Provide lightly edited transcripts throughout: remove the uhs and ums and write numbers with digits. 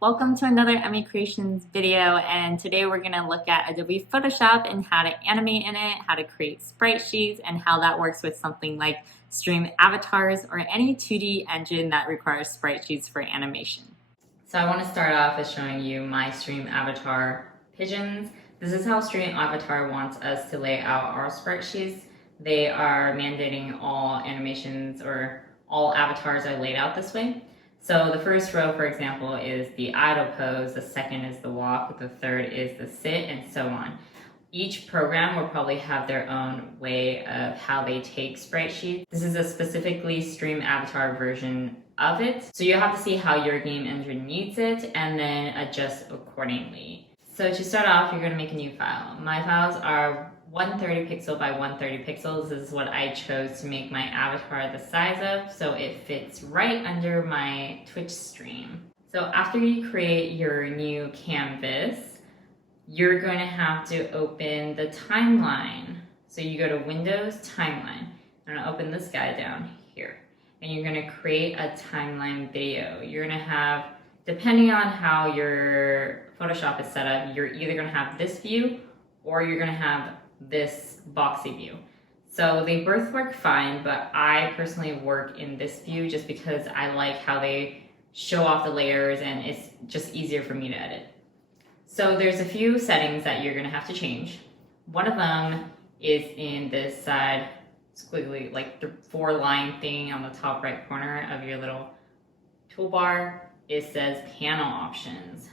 Welcome to another Emii Creations video, and today we're going to look at Adobe Photoshop and how to animate in it, how to create sprite sheets, and how that works with something like stream avatars or any 2D engine that requires sprite sheets for animation. So I want to start off as showing you my stream avatar pigeons. This is how stream avatar wants us to lay out our sprite sheets. They are mandating all animations or all avatars are laid out this way. So the first row, for example, is the idle pose, the second is the walk, the third is the sit, and so on. Each program will probably have their own way of how they take sprite sheets. This is a specifically stream avatar version of it. So you have to see how your game engine needs it and then adjust accordingly. So to start off, you're going to make a new file. My files are 130 pixel by 130 pixels. This is what I chose to make my avatar the size of, so it fits right under my Twitch stream. So after you create your new canvas, you're going to have to open the timeline. So you go to Windows, Timeline. I'm going to open this guy down here. And you're going to create a timeline video. You're going to have, depending on how your Photoshop is set up, you're either going to have this view or you're going to have this boxy view. So they both work fine, but I personally work in this view just because I like how they show off the layers and it's just easier for me to edit. So there's a few settings that you're going to have to change. One of them is in this side squiggly, like the 4-line thing on the top right corner of your little toolbar. It says panel options,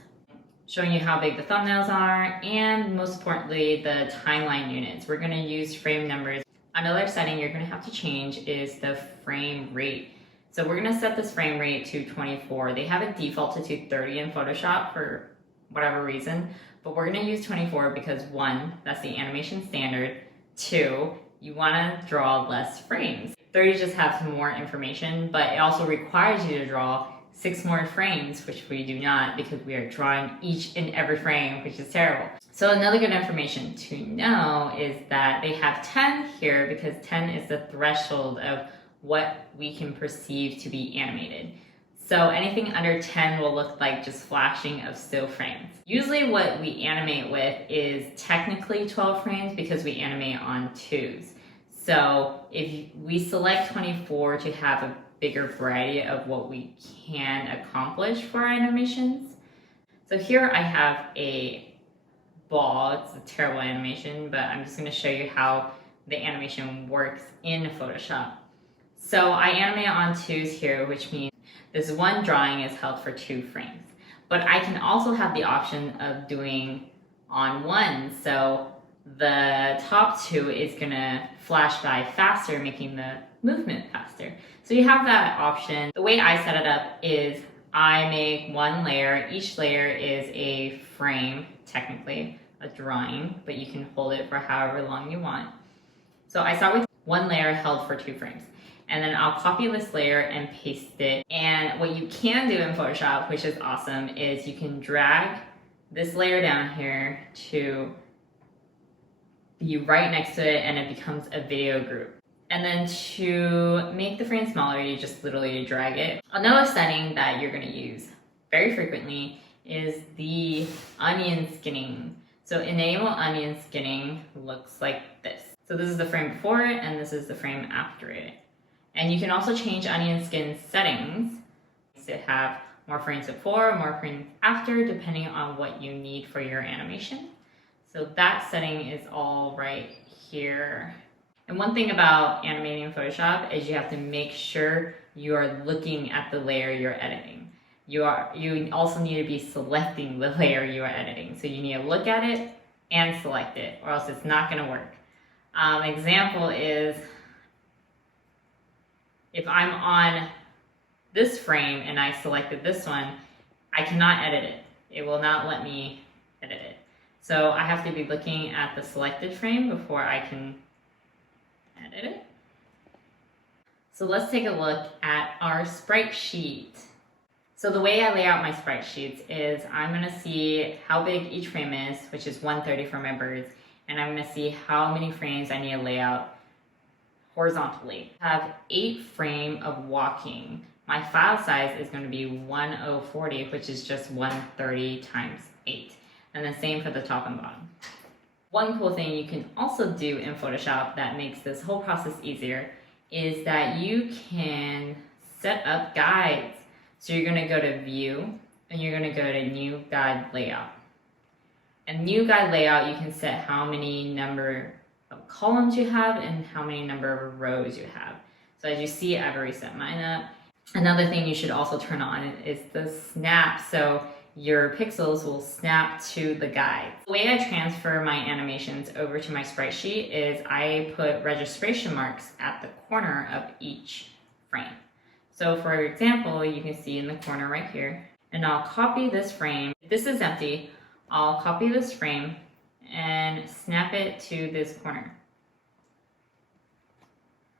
showing you how big the thumbnails are and most importantly the timeline units. We're going to use frame numbers. Another setting you're going to have to change is the frame rate. So we're going to set this frame rate to 24. They have it default to 230 in Photoshop for whatever reason, but we're going to use 24 because 1, that's the animation standard. 2, you want to draw less frames. 30 just has some more information, but it also requires you to draw 6 more frames, which we do not because we are drawing each and every frame, which is terrible. So another good information to know is that they have 10 here because 10 is the threshold of what we can perceive to be animated. So anything under 10 will look like just flashing of still frames. Usually what we animate with is technically 12 frames because we animate on 2s. So if we select 24 to have a bigger variety of what we can accomplish for our animations. So here I have a ball. It's a terrible animation, but I'm just going to show you how the animation works in Photoshop. So I animate on 2s here, which means this one drawing is held for 2 frames. But I can also have the option of doing on 1. So the top 2 is going to flash by faster, making the movement faster. So you have that option. The way I set it up is I make 1 layer. Each layer is a frame, technically, a drawing, but you can hold it for however long you want. So I start with 1 layer held for 2 frames. And then I'll copy this layer and paste it. And what you can do in Photoshop, which is awesome, is you can drag this layer down here to be right next to it and it becomes a video group. And then to make the frame smaller, you just literally drag it. Another setting that you're going to use very frequently is the onion skinning. So enable onion skinning looks like this. So this is the frame before it and this is the frame after it. And you can also change onion skin settings to have more frames before, more frames after, depending on what you need for your animation. So that setting is all right here. And one thing about animating in Photoshop is you have to make sure you are looking at the layer you're editing. You also need to be selecting the layer you are editing. So you need to look at it and select it, or else it's not going to work. Example is, if I'm on this frame and I selected this one, I cannot edit it. It will not let me edit it. So I have to be looking at the selected frame before I can edit it. So let's take a look at our sprite sheet. So the way I lay out my sprite sheets is I'm going to see how big each frame is, which is 130 for my birds, and I'm going to see how many frames I need to lay out horizontally. I have 8 frames of walking. my file size is going to be 1040, which is just 130 times 8. And the same for the top and bottom. One cool thing you can also do in Photoshop that makes this whole process easier is that you can set up guides. So you're going to go to View, and you're going to go to New Guide Layout. And New Guide Layout, you can set how many number of columns you have and how many number of rows you have. So as you see, I've already set mine up. Another thing you should also turn on is the snap, so your pixels will snap to the guide. The way I transfer my animations over to my sprite sheet is I put registration marks at the corner of each frame. So for example, you can see in the corner right here, and I'll copy this frame. If this is empty, I'll copy this frame and snap it to this corner.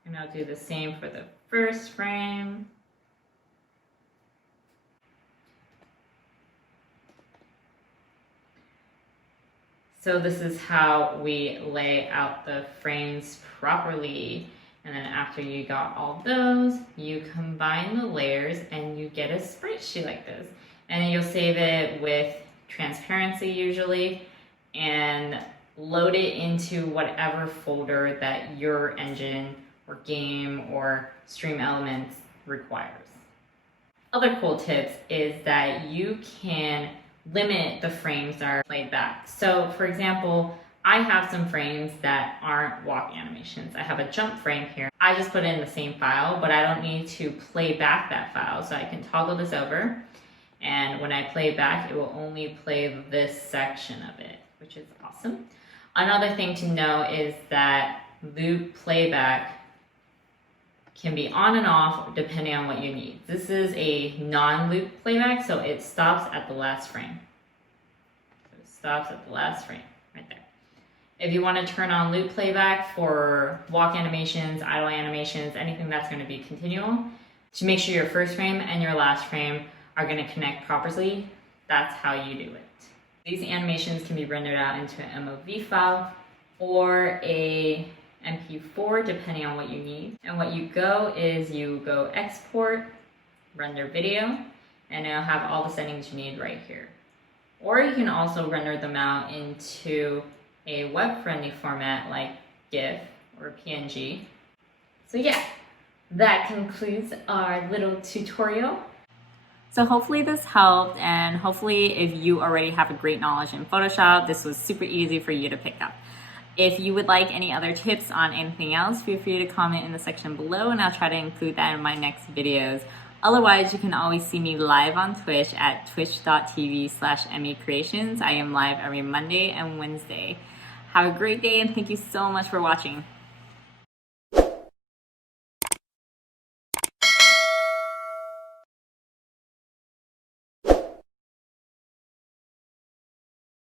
And I'll do the same for the first frame. So this is how we lay out the frames properly. And then after you got all those, you combine the layers and you get a sprite sheet like this. And then you'll save it with transparency usually and load it into whatever folder that your engine or game or stream elements requires. Other cool tips is that you can limit the frames that are played back. So for example, I have some frames that aren't walk animations. I have a jump frame here. I just put it in the same file, but I don't need to play back that file. So I can toggle this over, and when I play back, it will only play this section of it, which is awesome. Another thing to know is that loop playback can be on and off depending on what you need. This is a non-loop playback, so it stops at the last frame. So it stops at the last frame, right there. If you want to turn on loop playback for walk animations, idle animations, anything that's going to be continual, to make sure your first frame and your last frame are going to connect properly, that's how you do it. These animations can be rendered out into an MOV file or a MP4 depending on what you need. And what you go is you go export, render video, and it'll have all the settings you need right here. Or you can also render them out into a web-friendly format like GIF or PNG. So yeah, that concludes our little tutorial. So hopefully this helped, and hopefully if you already have a great knowledge in Photoshop, this was super easy for you to pick up. If you would like any other tips on anything else, feel free to comment in the section below and I'll try to include that in my next videos. Otherwise, you can always see me live on Twitch at twitch.tv/EmiiCreations. I am live every Monday and Wednesday. Have a great day and thank you so much for watching.